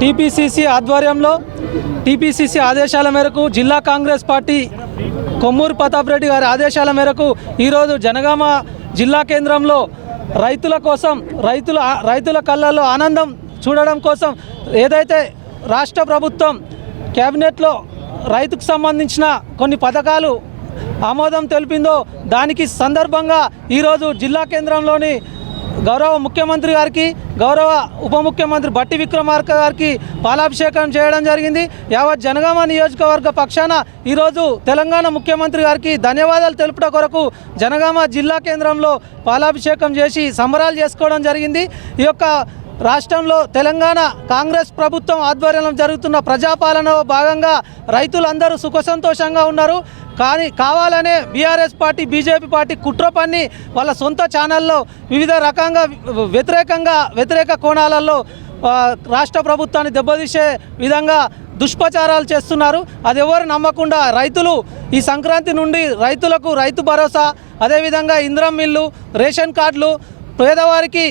TPCC ఆధ్వర్యంలో TPCC ఆదేశాల మేరకు జిల్లా కాంగ్రెస్ పార్టీ కొమ్మూరు ప్రతాప్ రెడ్డి గారి ఆదేశాల మేరకు ఈరోజు జనగామ జిల్లా కేంద్రంలో రైతుల కోసం రైతుల రైతుల కళ్ళల్లో ఆనందం చూడడం కోసం ఏదైతే రాష్ట్ర ప్రభుత్వం కేబినెట్లో రైతుకు సంబంధించిన కొన్ని పథకాలు ఆమోదం తెలిపిందో దానికి సందర్భంగా ఈరోజు జిల్లా కేంద్రంలోని గౌరవ ముఖ్యమంత్రి గారికి గౌరవ ఉప ముఖ్యమంత్రి బట్టి విక్రమార్క గారికి పాలాభిషేకం చేయడం జరిగింది. యావత్ జనగామ నియోజకవర్గ పక్షాన ఈరోజు తెలంగాణ ముఖ్యమంత్రి గారికి ధన్యవాదాలు తెలుపుట కొరకు జనగామ జిల్లా కేంద్రంలో పాలాభిషేకం చేసి సంబరాలు చేసుకోవడం జరిగింది. ఈ యొక్క రాష్ట్రంలో తెలంగాణ కాంగ్రెస్ ప్రభుత్వం ఆధ్వర్యంలో జరుగుతున్న ప్రజాపాలనలో భాగంగా రైతులందరూ సుఖసంతోషంగా ఉన్నారు. కానీ కావాలనే బీఆర్ఎస్ పార్టీ బీజేపీ పార్టీ కుట్ర పన్ని వాళ్ళ సొంత ఛానల్లో వివిధ రకంగా వ్యతిరేకంగా వ్యతిరేక కోణాలలో రాష్ట్ర ప్రభుత్వాన్ని దెబ్బతీసే విధంగా దుష్ప్రచారాలు చేస్తున్నారు. అది ఎవరు నమ్మకుండా రైతులు ఈ సంక్రాంతి నుండి రైతులకు రైతు భరోసా అదేవిధంగా ఇంద్రం మిల్లు రేషన్ కార్డులు పేదవారికి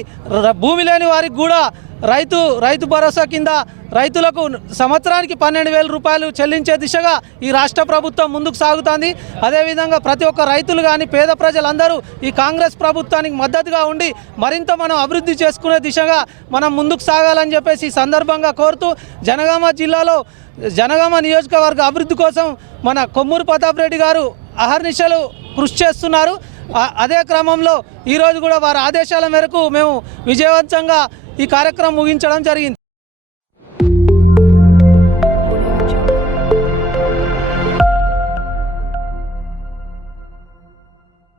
భూమి లేని వారికి కూడా రైతు రైతు భరోసా కింద రైతులకు సంవత్సరానికి పన్నెండు వేల రూపాయలు చెల్లించే దిశగా ఈ రాష్ట్ర ప్రభుత్వం ముందుకు సాగుతోంది. అదేవిధంగా ప్రతి ఒక్క రైతులు కానీ పేద ప్రజలందరూ ఈ కాంగ్రెస్ ప్రభుత్వానికి మద్దతుగా ఉండి మరింత మనం అభివృద్ధి చేసుకునే దిశగా మనం ముందుకు సాగాలని చెప్పేసి ఈ సందర్భంగా కోరుతూ జనగామ జిల్లాలో జనగామ నియోజకవర్గ అభివృద్ధి కోసం మన కొమ్మూరు ప్రతాప్ రెడ్డి గారు అహర్నిశలు కృషి చేస్తున్నారు. అదే క్రమంలో ఈరోజు కూడా వారి ఆదేశాల మేరకు మేము విజయవంతంగా ఈ కార్యక్రమం ముగించడం జరిగింది.